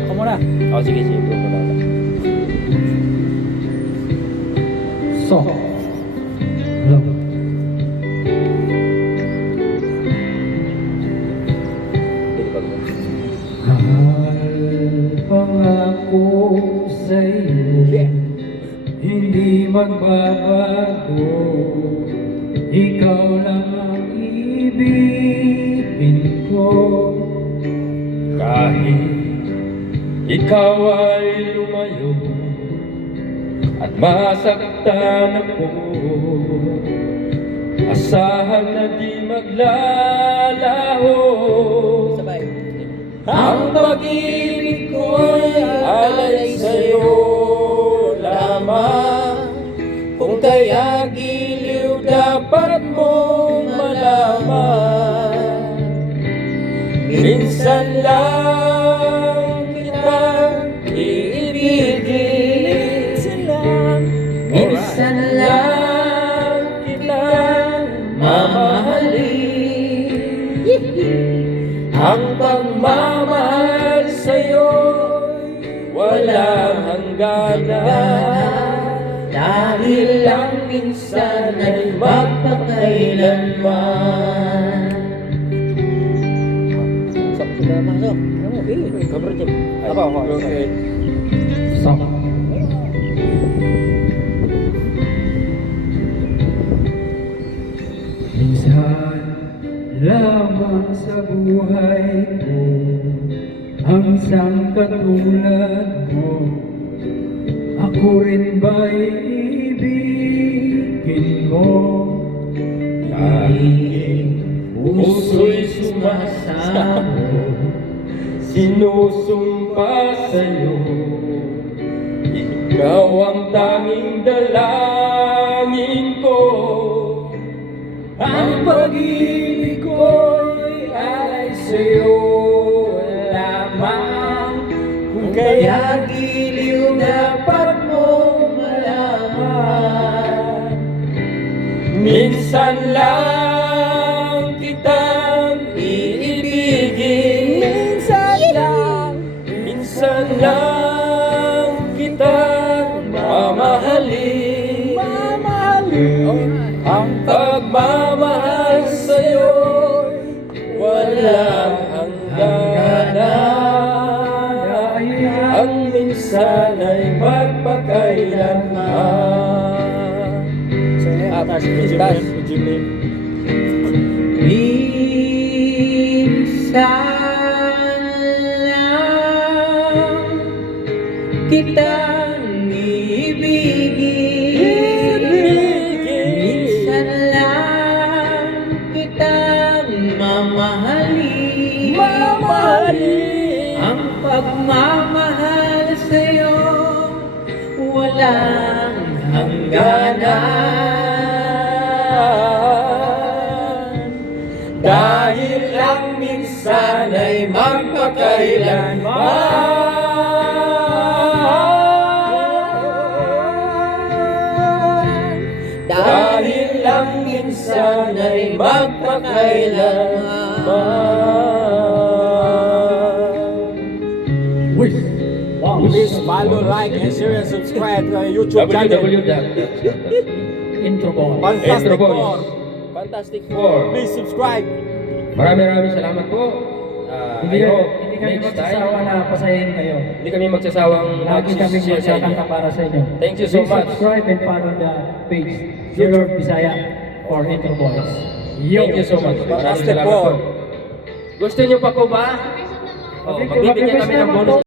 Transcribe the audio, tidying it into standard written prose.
Ako muna. Oh, sige, sige. Go muna. So, love. Mahal pangako sa'yo, hindi magbabago. Ikaw lang ang ibigin ko. Kahit ikaw ay lumayo at masaktan ako, asahan na di maglalaho. Sabay. Ang pag-ibig ko'y alay sa'yo lamang. Kung kaya giliw dapat mong malaman, minsan lang kitang iibigin. Minsan lang kitang mamahalin. Ang pagmamahal sa'yo'y walang hangganan, dahil lang minsan ay magpakailanman. Masuk. Cover team. Ako. Okay. So, minsan lamang sa buhay ko ang isang katulad mo. Ako rin ba'y ibigin mo? Aking puso'y sumasamo, sinusumpa sa'yo, ikaw ang tanging dalangin ko. Ang pag-ibig ko'y alay sa'yo lamang. Kung kaya giliw dapat mong malaman, minsan lang kitang iibigin. Minsan lang kitang mamahalin. Ang pagmamahal sa'yo'y walang hangganan, ang minsan ay magpakailanman. Atas, Minsan lang kitang ibigin. Minsan lang kitang mamahalin. Ang pagmamahal sa'yo walang hangganan, dahil lang minsan ay magpakailanman. Dahil lang minsan ay magpakailanman. Please follow, like, and share, and subscribe to our YouTube channel. intro ko. Fantastic Intro Four. Fantastic Four. Please subscribe. Maraming salamat po. Hindi I hope kami next magsasawa time, na pasahin kayo. hindi kami magsasawang Lagi kami mag-share sa inyo. magsasakanta para sa inyo. Thank you so Please much. subscribe and follow the page Zero Bisaya for Intro Boys. Thank you so much. Maraming Fantastic salamat po. Four. Gusto niyo pa po ba? Okay, Magbibigyan kami ng bonus.